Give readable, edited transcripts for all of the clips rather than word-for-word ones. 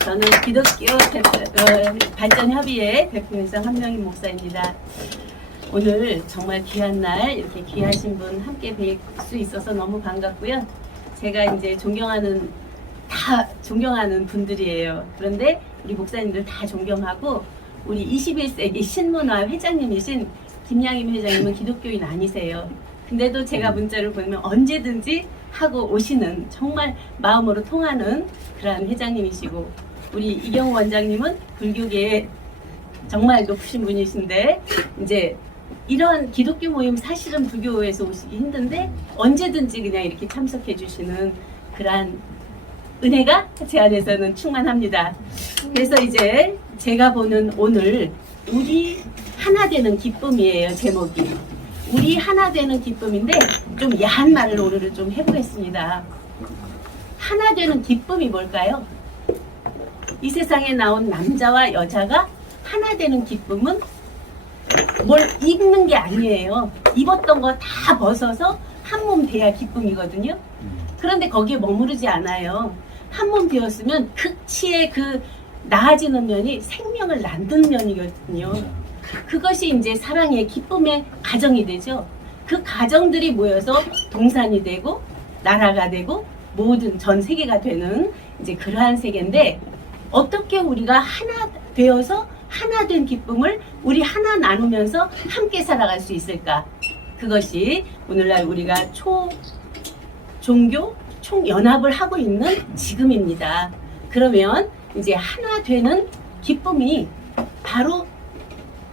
저는 기독교 발전협의회 대표회장 한명인 목사입니다. 오늘 정말 귀한 날 이렇게 귀하신 분 함께 뵐 수 있어서 너무 반갑고요. 제가 이제 다 존경하는 분들이에요. 그런데 우리 목사님들 다 존경하고 우리 21세기 신문화 회장님이신 김양임 회장님은 기독교인 아니세요. 근데도 제가 문자를 보내면 언제든지 하고 오시는 정말 마음으로 통하는 그러한 회장님이시고, 우리 이경우 원장님은 불교계에 정말 높으신 분이신데, 이제 이런 기독교 모임 사실은 불교에서 오시기 힘든데 언제든지 그냥 이렇게 참석해 주시는 그러한 은혜가 제 안에서는 충만합니다. 그래서 이제 제가 보는 오늘 우리 하나 되는 기쁨이에요. 제목이 우리 하나 되는 기쁨인데 좀 야한 말을 오늘은 좀 해보겠습니다. 하나 되는 기쁨이 뭘까요? 이 세상에 나온 남자와 여자가 하나 되는 기쁨은 뭘 입는 게 아니에요. 입었던 거 다 벗어서 한 몸 돼야 기쁨이거든요. 그런데 거기에 머무르지 않아요. 한 몸 되었으면 극치의 그 나아지는 면이 생명을 낳는 면이거든요. 그것이 이제 사랑의 기쁨의 가정이 되죠. 그 가정들이 모여서 동산이 되고 나라가 되고 모든 전 세계가 되는 이제 그러한 세계인데, 어떻게 우리가 하나 되어서 하나 된 기쁨을 우리 하나 나누면서 함께 살아갈 수 있을까? 그것이 오늘날 우리가 종교 총연합을 하고 있는 지금입니다. 그러면 이제 하나 되는 기쁨이 바로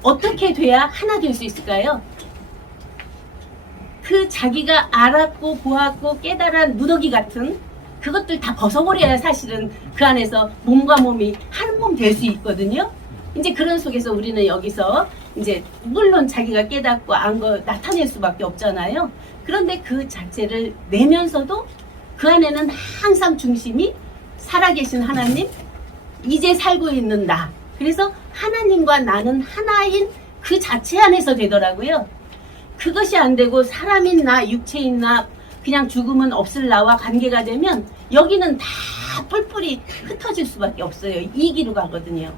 어떻게 돼야 하나 될 수 있을까요? 그 자기가 알았고 보았고 깨달은 무더기 같은 그것들 다 벗어버려야 사실은 그 안에서 몸과 몸이 한 몸 될 수 있거든요. 이제 그런 속에서 우리는 여기서 이제 물론 자기가 깨닫고 안 거 나타낼 수밖에 없잖아요. 그런데 그 자체를 내면서도 그 안에는 항상 중심이 살아계신 하나님, 이제 살고 있는 나. 그래서 하나님과 나는 하나인 그 자체 안에서 되더라고요. 그것이 안 되고 사람인 나, 육체인 나, 그냥 죽으면 없을 나와 관계가 되면 여기는 다 뿔뿔이 흩어질 수밖에 없어요. 이 기로 가거든요.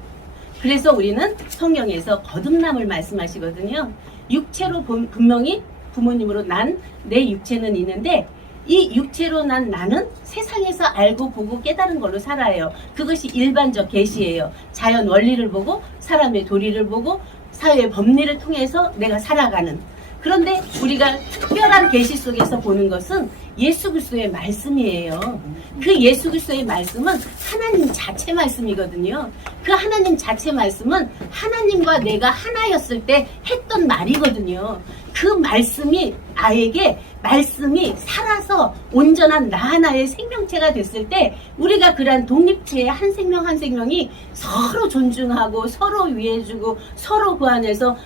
그래서 우리는 성경에서 거듭남을 말씀하시거든요. 육체로 분명히 부모님으로 난 내 육체는 있는데, 이 육체로 난 나는 세상에서 알고 보고 깨달은 걸로 살아요. 그것이 일반적 계시예요. 자연 원리를 보고 사람의 도리를 보고 사회의 법리를 통해서 내가 살아가는. 그런데 우리가 특별한 계시 속에서 보는 것은 예수 그리스도의 말씀이에요. 그 예수 그리스도의 말씀은 하나님 자체 말씀이거든요. 그 하나님 자체 말씀은 하나님과 내가 하나였을 때 했던 말이거든요. 그 말씀이 나에게 말씀이 살아서 온전한 나 하나의 생명체가 됐을 때, 우리가 그러한 독립체의 한 생명 한 생명이 서로 존중하고 서로 위해주고 서로 그 안에서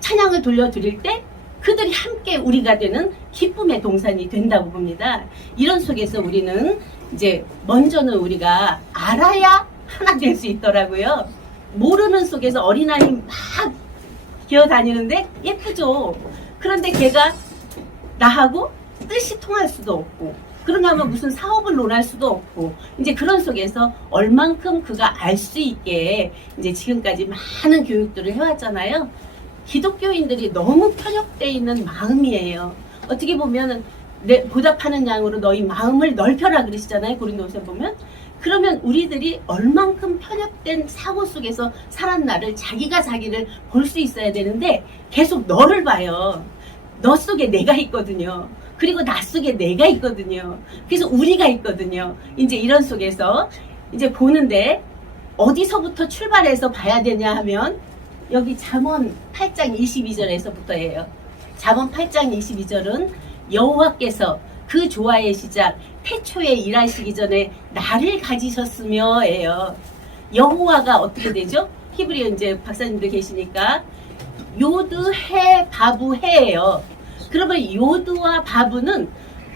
찬양을 돌려드릴 때 그들이 함께 우리가 되는 기쁨의 동산이 된다고 봅니다. 이런 속에서 우리는 이제 먼저는 우리가 알아야 하나 될 수 있더라고요. 모르는 속에서 어린아이 막 기어다니는데 예쁘죠. 그런데 걔가 나하고 뜻이 통할 수도 없고, 그런가 하면 무슨 사업을 논할 수도 없고, 이제 그런 속에서 얼만큼 그가 알 수 있게 이제 지금까지 많은 교육들을 해왔잖아요. 기독교인들이 너무 편협되어 있는 마음이에요. 어떻게 보면은 보답하는 양으로 너희 마음을 넓혀라 그러시잖아요. 고린도후서 보면. 그러면 우리들이 얼만큼 편협된 사고 속에서 살았나를 자기가 자기를 볼 수 있어야 되는데 계속 너를 봐요. 너 속에 내가 있거든요. 그리고 나 속에 내가 있거든요. 그래서 우리가 있거든요. 이제 이런 속에서 이제 보는데 어디서부터 출발해서 봐야 되냐 하면 여기 잠언 8장 22절에서부터예요. 잠언 8장 22절은 여호와께서 그 조화의 시작 태초에 일하시기 전에 나를 가지셨으며예요. 여호와가 어떻게 되죠? 히브리어 이제 박사님들 계시니까 요드 해 바부 해예요. 그러면 요드와 바부는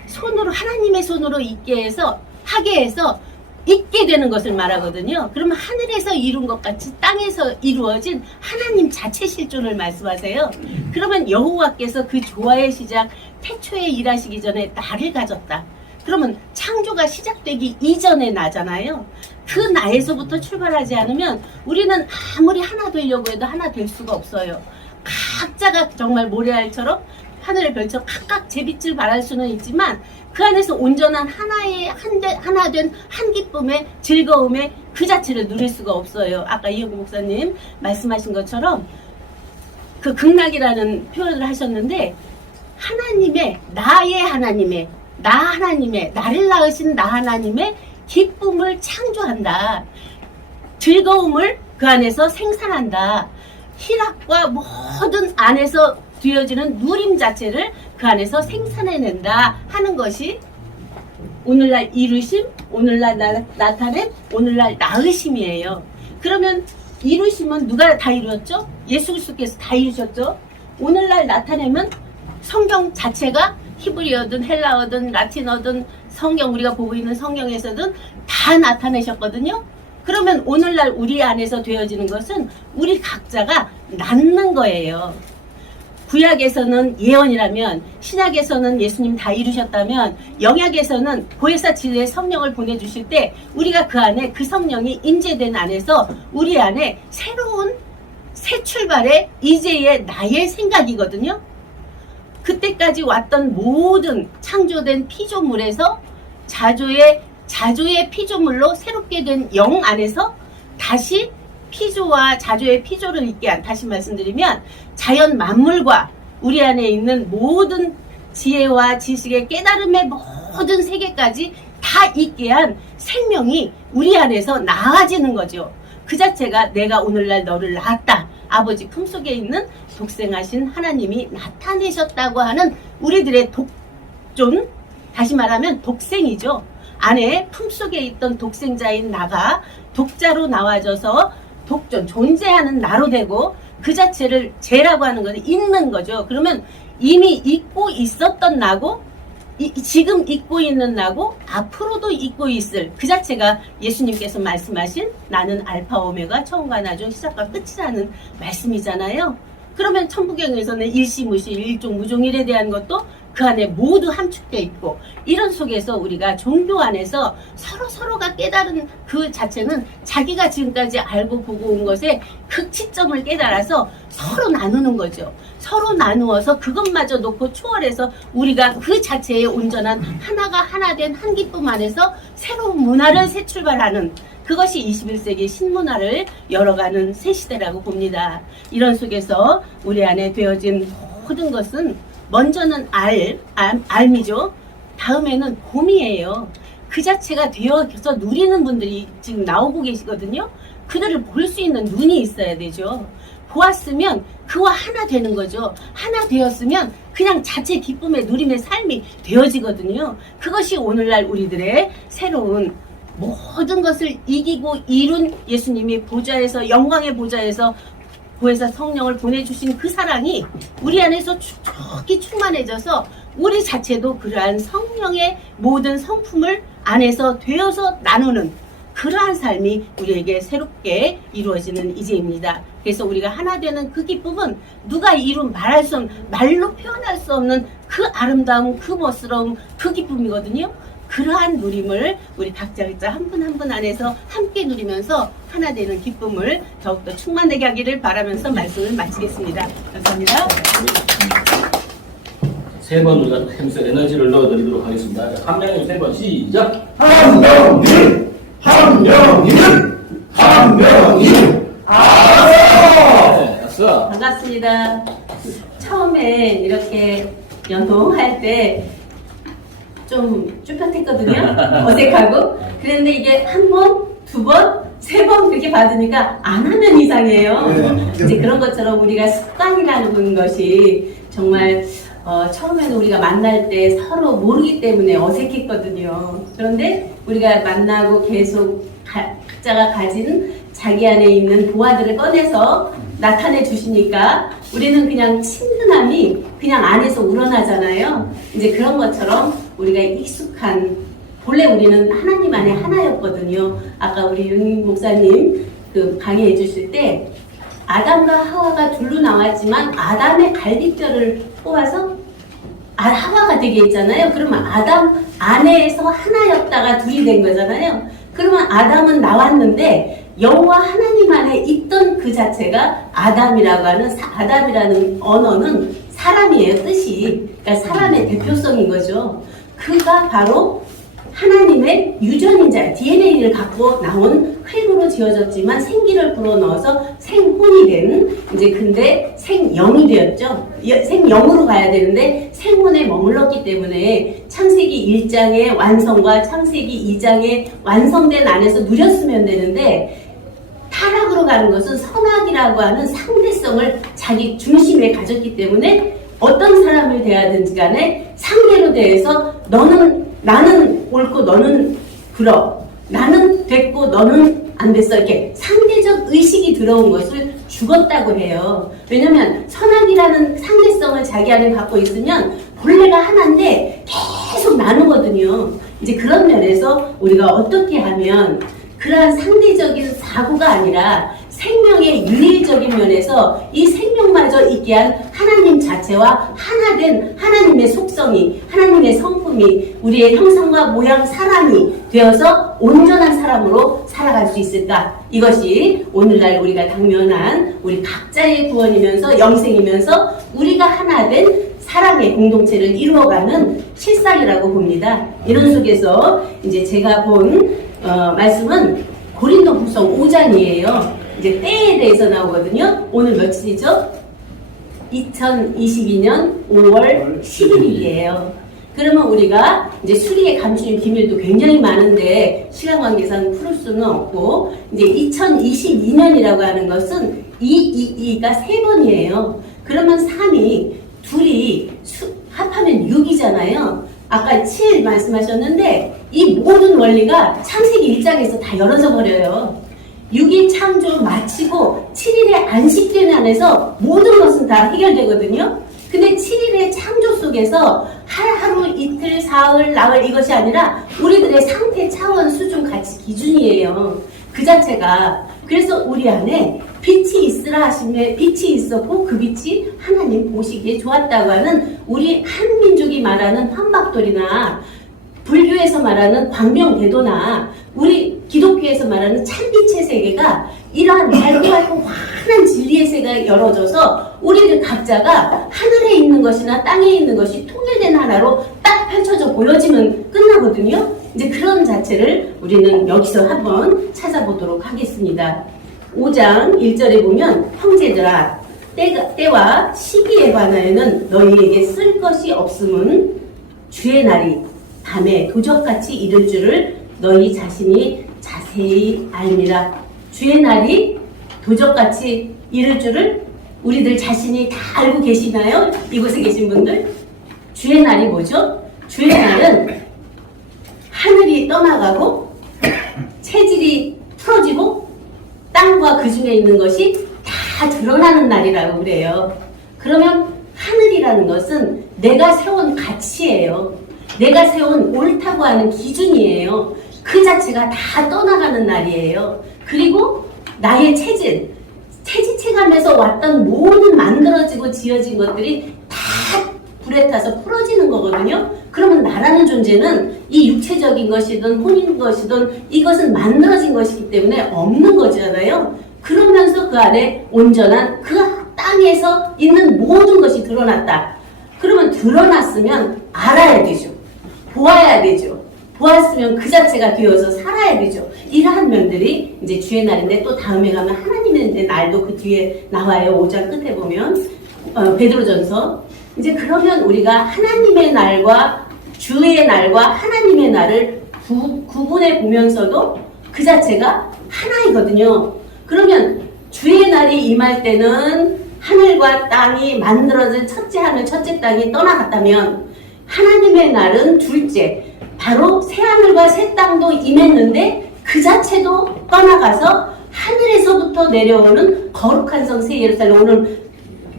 손으로 하나님의 손으로 있게 해서 하게 해서 있게 되는 것을 말하거든요. 그러면 하늘에서 이룬 것 같이 땅에서 이루어진 하나님 자체 실존을 말씀하세요. 그러면 여호와께서 그 조화의 시작 태초에 일하시기 전에 나를 가졌다. 그러면 창조가 시작되기 이전의 나잖아요. 그 나에서부터 출발하지 않으면 우리는 아무리 하나 되려고 해도 하나 될 수가 없어요. 각자가 정말 모래알처럼 하늘의 별처럼 각각 제 빛을 발할 수는 있지만 그 안에서 온전한 하나 된 한 기쁨의 즐거움의 그 자체를 누릴 수가 없어요. 아까 이영구 목사님 말씀하신 것처럼 그 극락이라는 표현을 하셨는데 하나님의 나를 낳으신 나 하나님의 기쁨을 창조한다. 즐거움을 그 안에서 생산한다. 희락과 모든 안에서 되어지는 누림 자체를 그 안에서 생산해낸다 하는 것이 오늘날 이루심, 오늘날 나타낸, 오늘날 낳으심이에요. 그러면 이루심은 누가 다 이루었죠? 예수 그리스도께서 다 이루셨죠? 오늘날 나타내면 성경 자체가 히브리어든 헬라어든 라틴어든 성경 우리가 보고 있는 성경에서든 다 나타내셨거든요. 그러면 오늘날 우리 안에서 되어지는 것은 우리 각자가 낳는 거예요. 구약에서는 예언이라면 신약에서는 예수님 다 이루셨다면 영약에서는 보혜사 진리의 성령을 보내주실 때 우리가 그 안에 그 성령이 임재된 안에서 우리 안에 새로운 새 출발의 이제의 나의 생각이거든요. 그때까지 왔던 모든 창조된 피조물에서 자조의 피조물로 새롭게 된 영 안에서 다시 피조와 자조의 피조를 있게 한, 다시 말씀드리면 자연 만물과 우리 안에 있는 모든 지혜와 지식의 깨달음의 모든 세계까지 다 있게 한 생명이 우리 안에서 나아지는 거죠. 그 자체가 내가 오늘날 너를 낳았다. 아버지 품속에 있는 독생하신 하나님이 나타내셨다고 하는 우리들의 독존, 다시 말하면 독생이죠. 안에 품속에 있던 독생자인 나가 독자로 나와져서 독존, 존재하는 나로 되고 그 자체를 죄라고 하는 것은 있는 거죠. 그러면 이미 있고 있었던 나고 지금 있고 있는 나고 앞으로도 있고 있을 그 자체가 예수님께서 말씀하신 나는 알파 오메가 처음과 나중 시작과 끝이라는 말씀이잖아요. 그러면 천부경에서는 일시무시 일종무종일에 대한 것도 그 안에 모두 함축되어 있고 이런 속에서 우리가 종교 안에서 서로가 깨달은 그 자체는 자기가 지금까지 알고 보고 온 것의 극치점을 깨달아서 서로 나누는 거죠. 서로 나누어서 그것마저 놓고 초월해서 우리가 그 자체의 온전한 하나가 하나 된 한 기쁨 안에서 새로운 문화를 새 출발하는 그것이 21세기 신문화를 열어가는 새 시대라고 봅니다. 이런 속에서 우리 안에 되어진 모든 것은 먼저는 알미죠. 다음에는 봄이에요. 그 자체가 되어서 누리는 분들이 지금 나오고 계시거든요. 그들을 볼 수 있는 눈이 있어야 되죠. 보았으면 그와 하나 되는 거죠. 하나 되었으면 그냥 자체 기쁨의 누림의 삶이 되어지거든요. 그것이 오늘날 우리들의 새로운 모든 것을 이기고 이룬 예수님이 보좌에서 영광의 보좌에서 보혜사 성령을 보내주신 그 사랑이 우리 안에서 축축히 충만해져서 우리 자체도 그러한 성령의 모든 성품을 안에서 되어서 나누는 그러한 삶이 우리에게 새롭게 이루어지는 이제입니다. 그래서 우리가 하나 되는 그 기쁨은 누가 말할 수 없는, 말로 표현할 수 없는 그 아름다움, 그 멋스러움, 그 기쁨이거든요. 그러한 누림을 우리 각자 한 분 한 분 안에서 함께 누리면서 하나 되는 기쁨을 더욱더 충만되게 하기를 바라면서 말씀을 마치겠습니다. 감사합니다. 세 번 우리가 힘써 에너지를 넣어드리도록 하겠습니다. 한 명이 세 번 시작. 한명일 됐어. 반갑습니다. 처음에 이렇게 연동할 때 좀 쭈뼛했거든요. 어색하고. 그런데 이게 한 번, 두 번, 세 번 그렇게 받으니까 안 하면 이상해요. 이제 그런 것처럼 우리가 습관이라는 것이 정말 처음에는 우리가 만날 때 서로 모르기 때문에 어색했거든요. 그런데 우리가 만나고 계속 각자가 가진 자기 안에 있는 보화들을 꺼내서 나타내 주시니까 우리는 그냥 친근함이 그냥 안에서 우러나잖아요. 이제 그런 것처럼 우리가 익숙한, 본래 우리는 하나님 안에 하나였거든요. 아까 우리 윤 목사님 그 강의해 주실 때 아담과 하와가 둘로 나왔지만 아담의 갈비뼈를 뽑아서 하와가 되게 했잖아요. 그러면 아담 안에서 하나였다가 둘이 된 거잖아요. 그러면 아담은 나왔는데 여호와 하나님 안에 있던 그 자체가 아담이라고 하는 아담이라는 언어는 사람이에요. 뜻이. 그러니까 사람의 대표성인 거죠. 그가 바로 하나님의 유전인자, DNA를 갖고 나온 흙으로 지어졌지만 생기를 불어넣어서 생혼이 된, 이제 근데 생영이 되었죠. 생영으로 가야 되는데 생혼에 머물렀기 때문에 창세기 1장의 완성과 창세기 2장의 완성된 안에서 누렸으면 되는데, 타락으로 가는 것은 선악이라고 하는 상대성을 자기 중심에 가졌기 때문에 어떤 사람을 대하든지 간에 상대로 대해서 나는 옳고 너는 그러, 나는 됐고 너는 안 됐어, 이렇게 상대적 의식이 들어온 것을 죽었다고 해요. 왜냐면 선악이라는 상대성을 자기 안에 갖고 있으면 본래가 하나인데 계속 나누거든요. 이제 그런 면에서 우리가 어떻게 하면 그러한 상대적인 사고가 아니라 생명의 유일적인 면에서 이 생명마저 있게 한 하나님 자체와 하나된 하나님의 속성이, 하나님의 성품이 우리의 형상과 모양 사람이 되어서 온전한 사람으로 살아갈 수 있을까? 이것이 오늘날 우리가 당면한 우리 각자의 구원이면서 영생이면서 우리가 하나된 사랑의 공동체를 이루어가는 실상이라고 봅니다. 이런 속에서 이제 제가 본 말씀은 고린도후서 5장이에요. 이제 때에 대해서 나오거든요. 오늘 며칠이죠? 2022년 5월 11일이에요. 그러면 우리가 이제 수리에 감추는 비밀도 굉장히 많은데 시간 관계상 풀을 수는 없고, 이제 2022년이라고 하는 것은 2가 3번이에요. 그러면 3이 둘이 합하면 6이잖아요. 아까 7 말씀하셨는데 이 모든 원리가 창세기 1장에서 다 열어져 버려요. 6일 창조 마치고 7일의 안식된 안에서 모든 것은 다 해결되거든요. 근데 7일의 창조 속에서 하루, 이틀, 사흘, 나흘 이것이 아니라 우리들의 상태, 차원, 수준, 가치, 기준이에요. 그 자체가. 그래서 우리 안에 빛이 있으라 하시면 빛이 있었고 그 빛이 하나님 보시기에 좋았다고 하는 우리 한민족이 말하는 환박돌이나 불교에서 말하는 광명대도나 우리 기독교에서 말하는 참빛의 세계가 이러한 맑고 환한 진리의 세계가 열어져서 우리들 각자가 하늘에 있는 것이나 땅에 있는 것이 통일된 하나로 딱 펼쳐져 보여지면 끝나거든요. 이제 그런 자체를 우리는 여기서 한번 찾아보도록 하겠습니다. 5장 1절에 보면 형제들아 때와 시기에 관하여는 너희에게 쓸 것이 없음은 주의 날이 밤에 도적같이 이를 줄을 너희 자신이 자세히 알미라. 주의 날이 도적같이 이를 줄을 우리들 자신이 다 알고 계시나요? 이곳에 계신 분들? 주의 날이 뭐죠? 주의 날은 하늘이 떠나가고 체질이 풀어지고 땅과 그 중에 있는 것이 다 드러나는 날이라고 그래요. 그러면 하늘이라는 것은 내가 세운 가치예요. 내가 세운 옳다고 하는 기준이에요. 그 자체가 다 떠나가는 날이에요. 그리고 나의 체질체감에서 왔던 모든 만들어지고 지어진 것들이 다 불에 타서 풀어지는 거거든요. 그러면 나라는 존재는 이 육체적인 것이든 혼인 것이든 이것은 만들어진 것이기 때문에 없는 거잖아요. 그러면서 그 안에 온전한 그 땅에서 있는 모든 것이 드러났다. 그러면 드러났으면 알아야 되죠. 보아야 되죠. 보았으면 그 자체가 되어서 살아야 되죠. 이러한 면들이 이제 주의 날인데, 또 다음에 가면 하나님의 날도 그 뒤에 나와요. 5장 끝에 보면 베드로전서. 이제 그러면 우리가 하나님의 날과 주의 날과 하나님의 날을 구분해 보면서도 그 자체가 하나이거든요. 그러면 주의 날이 임할 때는 하늘과 땅이 만들어진 첫째 하늘 첫째 땅이 떠나갔다면, 하나님의 날은 둘째, 바로 새하늘과 새 땅도 임했는데 그 자체도 떠나가서 하늘에서부터 내려오는 거룩한 성 새 예루살렘, 오늘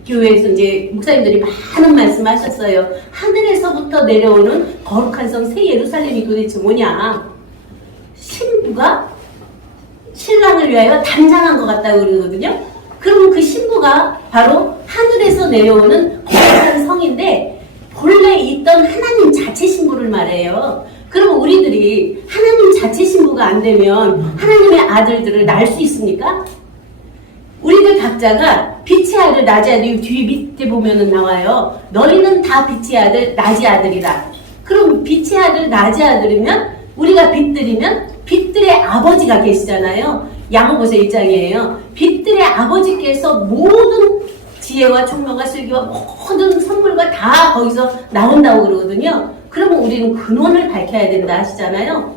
교회에서 이제 목사님들이 많은 말씀하셨어요. 하늘에서부터 내려오는 거룩한 성 새 예루살렘이 도대체 뭐냐? 신부가 신랑을 위하여 단장한 것 같다고 그러거든요. 그러면 그 신부가 바로 하늘에서 내려오는 거룩한 성인데 본래 있던 하나님 자체 신부를 말해요. 그럼 우리들이 하나님 자체 신부가 안 되면 하나님의 아들들을 낳을 수 있습니까? 우리들 각자가 빛의 아들, 낮의 아들, 뒤 밑에 보면은 나와요. 너희는 다 빛의 아들, 낮의 아들이라. 그럼 빛의 아들, 낮의 아들이면 우리가 빛들이면 빛들의 아버지가 계시잖아요. 야고보서 1장이에요. 빛들의 아버지께서 모든 지혜와 총명과 슬기와 모든 선물과 다 거기서 나온다고 그러거든요. 그러면 우리는 근원을 밝혀야 된다 하시잖아요.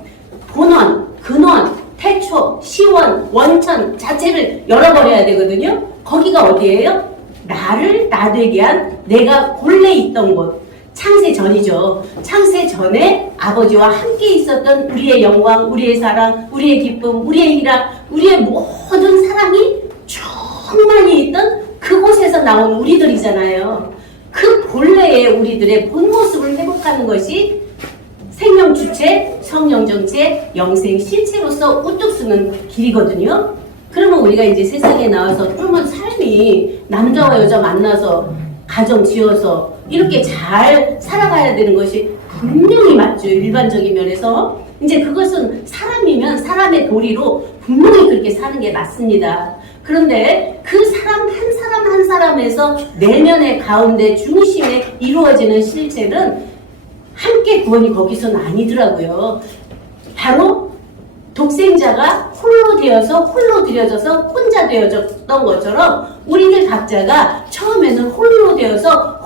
본원, 근원, 태초, 시원, 원천 자체를 열어버려야 되거든요. 거기가 어디예요? 나를 나되게 한 내가 본래 있던 곳. 창세 전이죠. 창세 전에 아버지와 함께 있었던 우리의 영광, 우리의 사랑, 우리의 기쁨, 우리의 희락, 우리의 모든 사랑이 충만히 있던 그곳에서 나온 우리들이잖아요. 그 본래의 우리들의 본 모습을 회복하는 것이 생명 주체, 성령 정체, 영생 실체로서 우뚝 서는 길이거든요. 그러면 우리가 이제 세상에 나와서 그러면 삶이 남자와 여자 만나서 가정 지어서 이렇게 잘 살아가야 되는 것이 분명히 맞죠. 일반적인 면에서. 이제 그것은 사람이면 사람의 도리로 분명히 그렇게 사는 게 맞습니다. 그런데 그 사람 한 사람에서 내면의 가운데 중심에 이루어지는 실체는 함께 구원이 거기서는 아니더라고요. 바로 독생자가 홀로 되어서 홀로 들여져서 혼자 되어졌던 것처럼 우리들 각자가 처음에는 홀로 되어서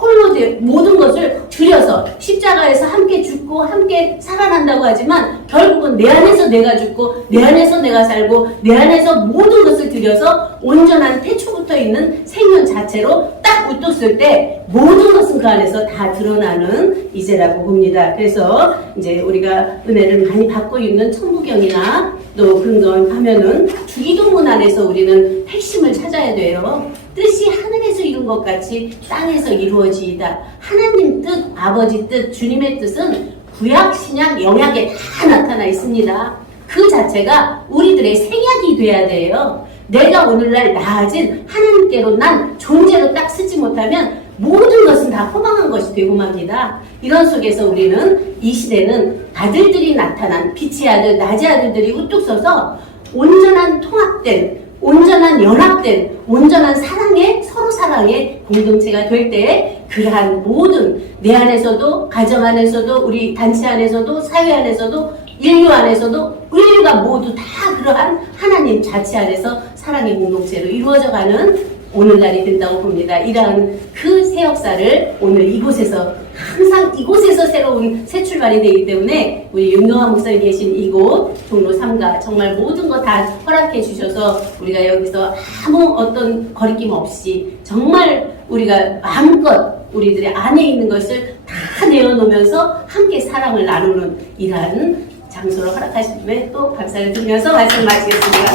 모든 것을 줄여서 십자가에서 함께 죽고 함께 살아난다고 하지만 결국은 내 안에서 내가 죽고 내 안에서 내가 살고 내 안에서 모든 것을 들여서 온전한 태초부터 있는 생명 자체로 딱 웃뒀을 때 모든 것은 그 안에서 다 드러나는 이제라고 봅니다. 그래서 이제 우리가 은혜를 많이 받고 있는 천부경이나 또 그런 건 하면은 주기도문 안에서 우리는 핵심을 찾아야 돼요. 뜻이 하늘에서 이룬 것 같이 땅에서 이루어지이다. 하나님 뜻, 아버지 뜻, 주님의 뜻은 구약, 신약, 영약에 다 나타나 있습니다. 그 자체가 우리들의 생약이 돼야 돼요. 내가 오늘날 나아진 하나님께로 난 존재로 딱 쓰지 못하면 모든 것은 다 허망한 것이 되고 맙니다. 이런 속에서 우리는 이 시대는 아들들이 나타난 빛의 아들, 낮의 아들들이 우뚝 서서 온전한 통합된, 온전한 연합된, 온전한 사랑의, 서로 사랑의 공동체가 될 때 그러한 모든 내 안에서도, 가정 안에서도, 우리 단체 안에서도, 사회 안에서도, 인류 안에서도 우리가 모두 다 그러한 하나님 자체 안에서 사랑의 공동체로 이루어져가는 오늘날이 된다고 봅니다. 이러한 그 새 역사를 오늘 이곳에서 항상 이곳에서 새로운 새 출발이 되기 때문에 우리 윤경환 목사님 계신 이곳 종로 3가 정말 모든 거 다 허락해 주셔서 우리가 여기서 아무 어떤 거리낌 없이 정말 우리가 마음껏 우리들의 안에 있는 것을 다 내어놓으면서 함께 사랑을 나누는 이러한 장소를 허락하신 데 또 감사를 드리면서 말씀 마치겠습니다.